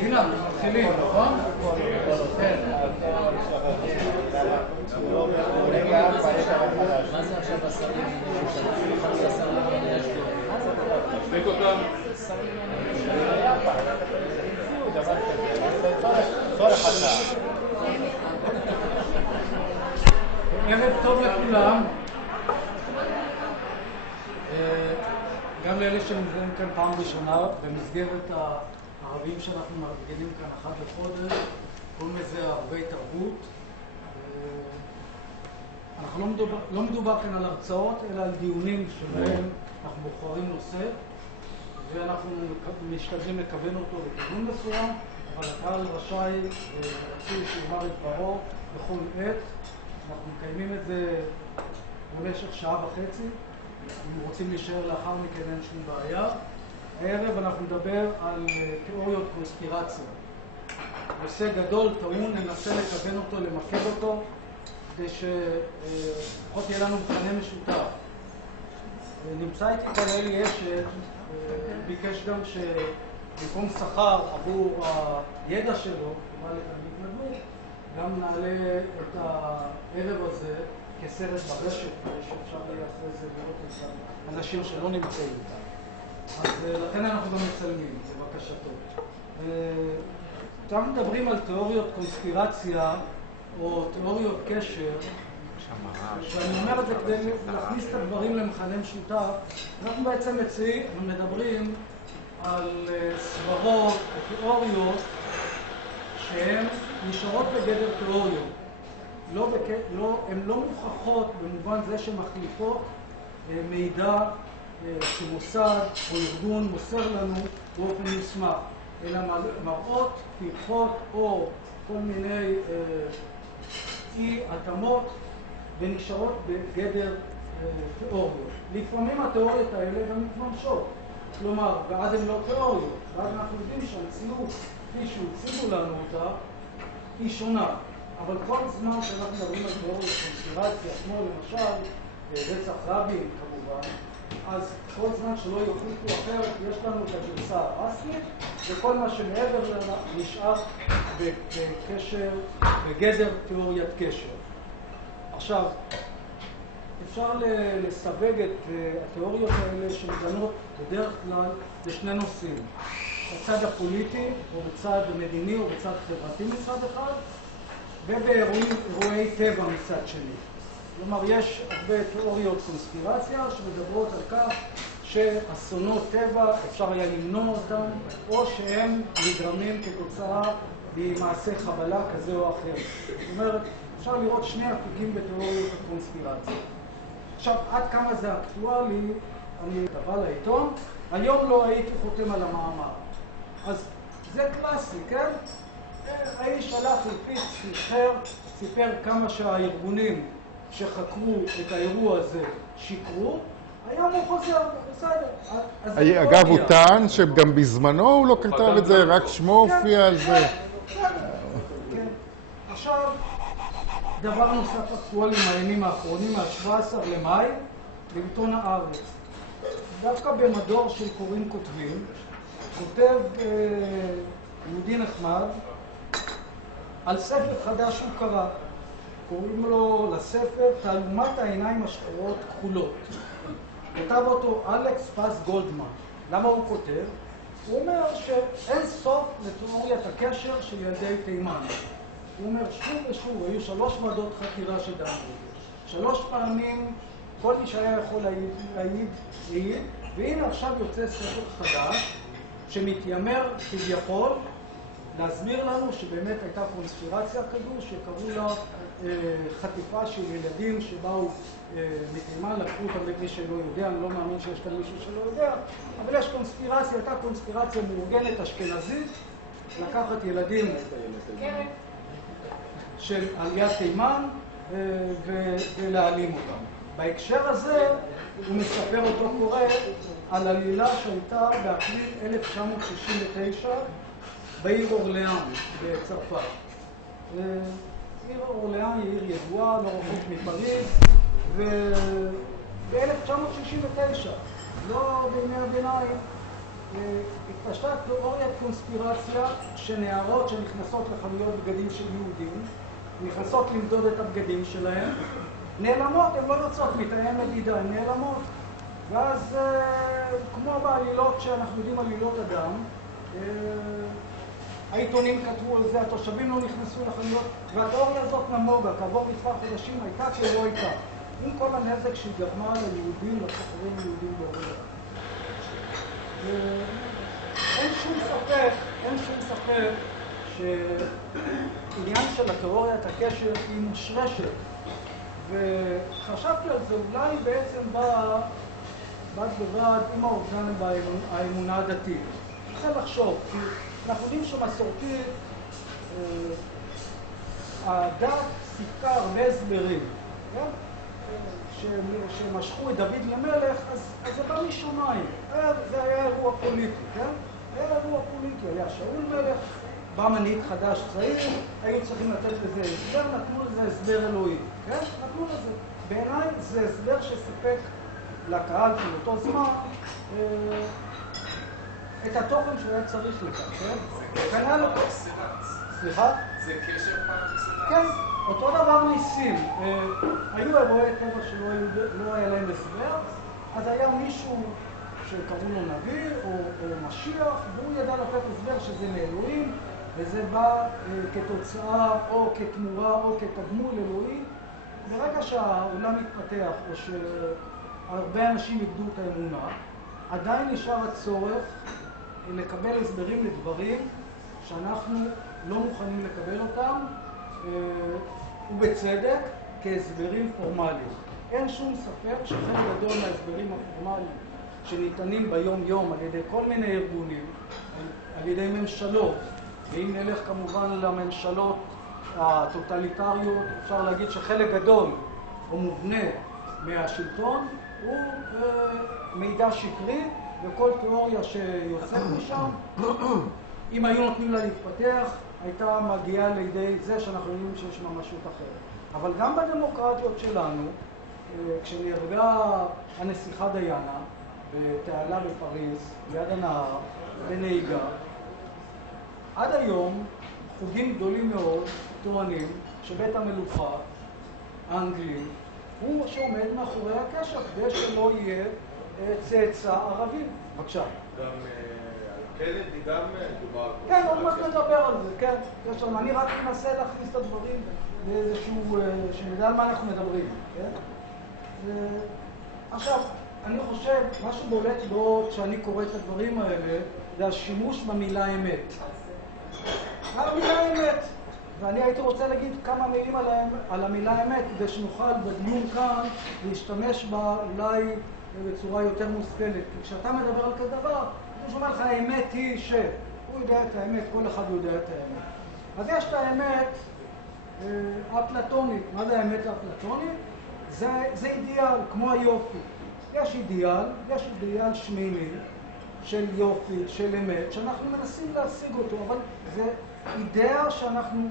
הנה, מתחילים, נכון? כן. מה זה עכשיו השרים? אחד זה השרים יש לו. תפסיק אותם. ערב טוב לכולם. גם לאלה שנמצאים כאן פעם ראשונה, במסגרת הערבים שאנחנו מארגנים כאן אחת לחודש, קוראים לזה ערבי תרבות. לא מדובר כאן על הרצאות, אלא על דיונים שבהם אנחנו בוחרים נושא, ואנחנו משתדלים לכוון אותו לכיוון מסוים, אבל הקהל רשאי ורצוי שיאמר את דברו בכל עת. אנחנו מקיימים את זה במשך שעה וחצי. אם רוצים להישאר לאחר מכן אין שום בעיה. הערב אנחנו נדבר על תיאוריות קונספירציה. נושא גדול, טעון, ננסה לכוון אותו, למקד אותו, כדי שפחות יהיה לנו מכנה משותף. נמצא איתי כאן אלי אשת, ביקש גם שבמקום שכר עבור הידע שלו, כמובן לתלמיד מדמות, גם נעלה את הערב הזה כסרט ברשת, כדי שאפשר יהיה אחרי זה לראות את האנשים שלא נמצאים איתם. אז לכן אנחנו גם מצלמים, זה בקשתו. עכשיו מדברים על תיאוריות קונספירציה או תיאוריות קשר, ואני אומר את זה כדי להכניס את הדברים למכנה משותף. אנחנו בעצם מדברים על סברות או תיאוריות שהן נשארות בגדר תיאוריות. הן לא מוכחות במובן זה שמחליפות מידע שמוסד או ארגון מוסר לנו באופן מוסמך, אלא מראות, פרחות או כל מיני אי-התאמות ונשארות בגדר תיאוריות. לפעמים התיאוריות האלה גם מתממשות. כלומר, ואז הן לא תיאוריות. ואז אנחנו יודעים שהמציאות, כפי שהציגו לנו אותה, היא שונה. אבל כל זמן שאנחנו מדברים על תיאוריות קונספירציה, כמו למשל רצח רבין כמובן, אז כל זמן שלא יוכיחו אחרת, יש לנו את הגרסה הרסמית, וכל מה שמעבר לה נשאר בקשר, בגדר תיאוריית קשר. עכשיו, אפשר לסווג את התיאוריות האלה שמדנות בדרך כלל לשני נושאים. בצד הפוליטי, או בצד המדיני, או בצד חברתי מצד אחד, ובאירועי טבע מצד שני. כלומר, יש הרבה תיאוריות קונספירציה שמדברות על כך שאסונות טבע אפשר היה למנוע אותם, או שהם נגרמים כתוצאה ממעשה חבלה כזה או אחר. זאת אומרת, אפשר לראות שני הפוגים בתיאוריות הקונספירציה. עכשיו, עד כמה זה אקטואלי, אני כתבה לעיתון, היום לא הייתי חותם על המאמר. אז זה קלאסי, כן? האיש הלך לפיץ, סיפר כמה שהארגונים שחקרו את האירוע הזה שיקרו, היום הוא חוזר, בסדר. אגב, הוא טען שגם בזמנו הוא לא כתב את זה, רק שמו הופיע על זה. כן. עכשיו, דבר נוסף אקטואלי מהימים האחרונים, מה-17 למאי, בעיתון הארץ. דווקא במדור של קוראים כותבים, כותב יהודי נחמד על ספר חדש שהוא קרא. קוראים לו לספר תעלומת העיניים השחורות כחולות. כתב אותו אלכס פס גולדמן. למה הוא כותב? הוא אומר שאין סוף לתיאוריית הקשר של ילדי תימן. הוא אומר שוב ושוב, היו 3 ועדות חקירה שדנו בזה. 3 פעמים כל מי שהיה יכול להעיד, והנה עכשיו יוצא ספר חדש שמתיימר כביכול להסביר לנו שבאמת הייתה קונספירציה כזו שקראו לה חטיפה של ילדים שבאו מתימן, לקחו אותם למי שלא יודע, אני לא מאמין שיש כאן מישהו שלא יודע, אבל יש קונספירציה, הייתה קונספירציה מאורגנת אשכנזית לקחת ילדים של עליית תימן ולהעלים אותם. בהקשר הזה הוא מספר אותו קורא על עלילה שהייתה באפריל 1969 בעיר אורליאן בצרפת. עיר אורליאן היא עיר ידועה, לא רחוק מפריז, ב-1969, לא בימי הביניים, התפשטה תיאוריית קונספירציה שנערות שנכנסות לחנויות בגדים של יהודים, נכנסות למדוד את הבגדים שלהם, נעלמות, הן לא יוצאות מתאם מדידה, הן נעלמות. ואז, כמו בעלילות שאנחנו יודעים עלילות אדם, העיתונים כתבו על זה, התושבים לא נכנסו לחנויות, והתיאוריה הזאת נמוגה, כעבור מספר חודשים הייתה כלא הייתה. עם כל הנזק שהיא גרמה ליהודים, לסוחרים יהודים בעולם. אין שום ספק שעניין של התיאוריית הקשר היא מושרשת. וחשבתי על זה, אולי בעצם בד בבד עם האובדן באמונה הדתית. אני רוצה לחשוב, כי אנחנו יודעים שמסורתית, הדת סיפקה הרבה הסברים, שמשכו את דוד למלך, אז זה בא משמיים. זה היה אירוע פוליטי, כן? היה אירוע פוליטי, היה שאול מלך, בא מנהיג חדש צעיר, היו צריכים לתת לזה הסבר, נתנו לזה הסבר אלוהי, כן? נתנו לזה. בעיניי זה הסבר שסיפק לקהל של אותו זמן את התוכן שהיה צריך לכך, כן? זה פרקסלנס. סליחה? זה קשר פרקסלנס. כן, אותו דבר ניסים. היו אירועי טבע שלא היה להם הסבר, אז היה מישהו שקראו לו נביא או משיח, והוא ידע לתת הסבר שזה מאלוהים, וזה בא כתוצאה או כתמורה או כתגמול אלוהי. ברגע שהעולם מתפתח או שהרבה אנשים איבדו את האמונה, עדיין נשאר הצורך לקבל הסברים לדברים שאנחנו לא מוכנים לקבל אותם, ובצדק, כהסברים פורמליים. אין שום ספק שחלק גדול מההסברים הפורמליים שניתנים ביום-יום על ידי כל מיני ארגונים, על ידי ממשלות, ואם נלך כמובן לממשלות הטוטליטריות, אפשר להגיד שחלק גדול או מובנה מהשלטון הוא מידע שקרי, וכל תיאוריה שיוצאת משם, אם היו נותנים לה להתפתח, הייתה מגיעה לידי זה שאנחנו יודעים שיש ממשות אחרת. אבל גם בדמוקרטיות שלנו, כשנהרגה הנסיכה דיינה בתעלה בפריז, ליד הנהר, בנהיגה, עד היום חוגים גדולים מאוד טוענים שבית המלוכה האנגלי הוא שעומד מאחורי הקשר כדי שלא יהיה צאצא ערבי. בבקשה. גם קנדי גם דובר. כן, עוד מעט נדבר על זה, כן. אני רק מנסה להכניס את הדברים באיזשהו, שנדע על מה אנחנו מדברים, כן? עכשיו, אני חושב, מה שבולט בו כשאני קורא את הדברים האלה, זה השימוש במילה אמת. המילה אמת. ואני הייתי רוצה להגיד כמה מילים על המילה אמת, כדי שנוכל בדיון כאן להשתמש בה אולי בצורה יותר מושכלת. כי כשאתה מדבר על כזה דבר, אני שומע לך, האמת היא שהוא יודע את האמת, כל אחד יודע את האמת. אז יש את האמת אפלטונית. מה זה האמת האפלטונית? זה אידיאל, כמו היופי. יש אידיאל שמיני של יופי, של אמת, שאנחנו מנסים להשיג אותו, אבל זה אידאה שאנחנו...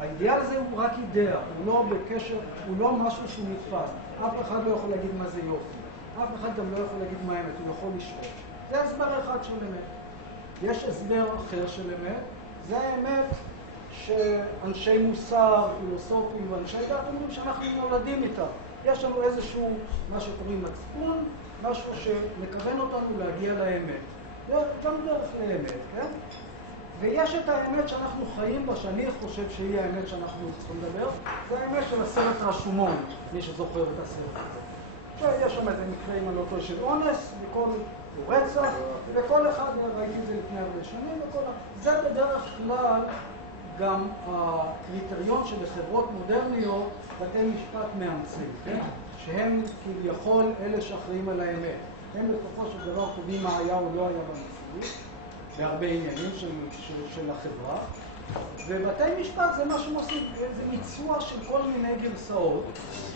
האידיאל הזה הוא רק אידאה, הוא לא בקשר, הוא לא משהו שהוא נתפס. אף אחד לא יכול להגיד מה זה יופי. אף אחד גם לא יכול להגיד מה האמת, הוא יכול לשאול. זה הסבר אחד של אמת. יש הסבר אחר של אמת, זה האמת שאנשי מוסר, פילוסופים ואנשי דת אומרים שאנחנו נולדים איתה. יש לנו איזשהו, מה שקוראים מצפון, משהו שמכוון אותנו להגיע לאמת. זה גם דרך לאמת, כן? ויש את האמת שאנחנו חיים בה, שאני חושב שהיא האמת שאנחנו צריכים לדבר, זה האמת של הסרט רשומון, מי שזוכר את הסרט הזה. יש שם איזה מקרה עם הלוטו של אונס, הוא רצח, וכל אחד, ראיתי את זה לפני הרבה שנים, זה בדרך כלל גם הקריטריון שבחברות מודרניות בתי משפט מאמצים, כן? שהם כביכול אלה שאחראים על האמת. הם בסופו של דבר קובעים מה היה או לא היה במציאות, בהרבה עניינים של החברה. ובתי משפט זה מה שהם עושים, זה מיצוע של כל מיני גרסאות,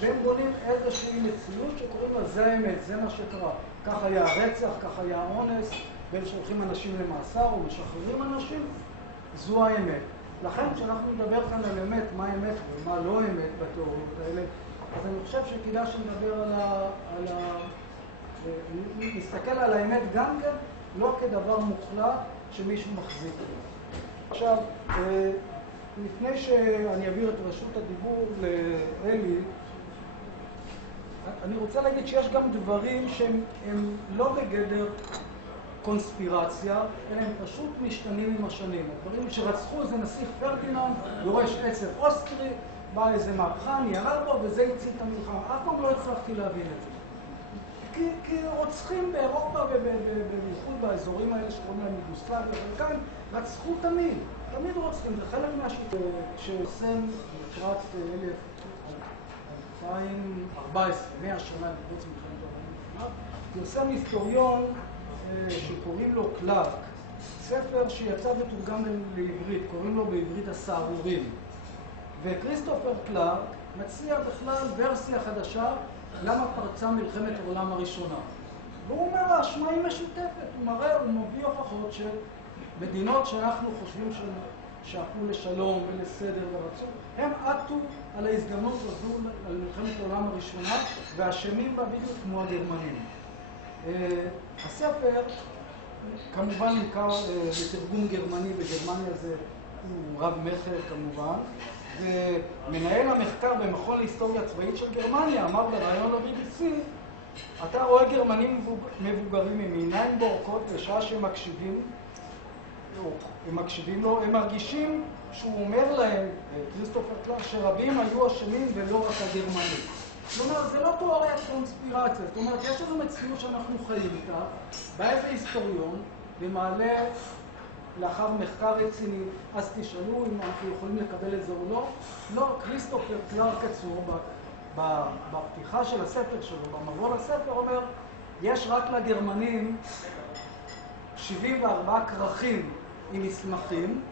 והם בונים איזושהי מציאות שקוראים לה זה האמת, זה מה שקרה. כך היה הרצח, כך היה האונס, והם שולחים אנשים למאסר או משחררים אנשים, זו האמת. לכן כשאנחנו נדבר כאן על אמת, מה אמת ומה לא אמת בתיאוריות האלה, אז אני חושב שכדאי שנדבר נסתכל על האמת גם כן, לא כדבר מוחלט שמישהו מחזיק. עכשיו, לפני שאני אעביר את רשות הדיבור לאלי, אני רוצה להגיד שיש גם דברים שהם לא בגדר קונספירציה, אלא הם פשוט משתנים עם השנים. הדברים שרצחו איזה נסיך פרדיננד, יורש עצר אוסטרי, בא איזה מהפכן, ירה בו, וזה הציל את המלחמה. אף פעם לא הצלחתי להבין את זה. כי רוצחים באירופה ובייחוד באזורים האלה שקוראים להם יוגוסלביה וכאן, רצחו תמיד רוצחים. זה חלק מהשיטה שעושים לקראת 2014, 100 שנה לפרוץ מלחמת העולם הראשונה, פרסם היסטוריון שקוראים לו קלארק, ספר שיצא ותורגם לעברית, קוראים לו בעברית הסהרורים. וכריסטופר קלארק מציע בכלל ורסיה חדשה למה פרצה מלחמת העולם הראשונה. והוא אומר, האשמה היא משותפת. הוא מביא הוכחות שמדינות שאנחנו חושבים שהפכו לשלום ולסדר ורצו, הם עטו על ההזדמנות הזו על מלחמת העולם הראשונה, והאשמים בה בדיוק כמו הגרמנים. הספר כמובן נמכר בתרגום גרמני, בגרמניה זה הוא רב מכר כמובן, ומנהל המחקר במכון להיסטוריה צבאית של גרמניה אמר בראיון ל-BBC, אתה רואה גרמנים מבוגרים עם עיניים בורקות בשעה שהם מקשיבים לו, הם מרגישים שהוא אומר להם, כריסטופר קלארק, שרבים היו אשמים ולא רק הגרמנים. זאת אומרת, זה לא תיאוריית קונספירציה, זאת אומרת, יש לנו מציאות שאנחנו חיים איתה, בא איזה היסטוריון ומעלה לאחר מחקר רציני, אז תשאלו אם אנחנו יכולים לקבל את זה או לא. לא, כריסטופר קלארק עצמו, בפתיחה של הספר שלו, במבוא לספר, אומר, יש רק לגרמנים 74 כרכים עם מסמכים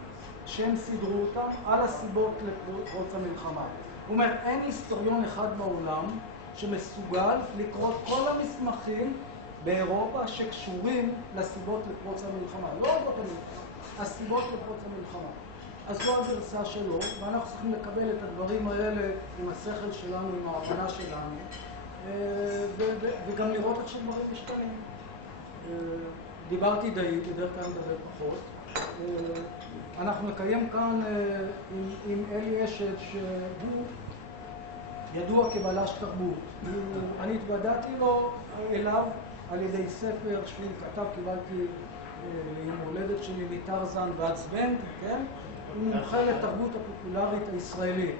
שהם סידרו אותם על הסיבות לפרוץ המלחמה. הוא אומר, אין היסטוריון אחד בעולם שמסוגל לקרוא כל המסמכים באירופה שקשורים לסיבות לפרוץ המלחמה. לא אורות המלחמה, הסיבות לפרוץ המלחמה. אז זו הגרסה שלו, ואנחנו צריכים לקבל את הדברים האלה עם השכל שלנו, עם ההבנה שלנו, וגם לראות איך שדברים משתנים. דיברתי די, בדרך כלל מדבר פחות. אנחנו נקיים כאן עם אלי אשד, שהוא ידוע כבלש תרבות. אני התוודעתי לו אליו על ידי ספר שהוא כתב, קיבלתי עם הולדת שלי מטרזן ועד סבנט, כן? הוא מומחה לתרבות הפופולרית הישראלית,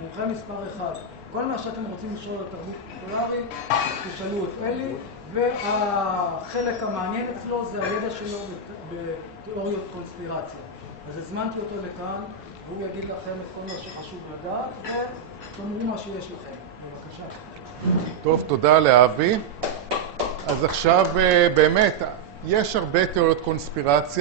מומחה מספר אחד. כל מה שאתם רוצים לשאול על תרבות פופולרית, תשאלו את אלי, והחלק המעניין אצלו זה הידע שלו בתיאוריות קונספירציה. אז הזמנתי אותו לכאן, והוא יגיד לכם את כל מה שחשוב לדעת, ותאמרו מה שיש לכם. בבקשה. טוב, תודה לאבי. אז עכשיו באמת, יש הרבה תיאוריות קונספירציה.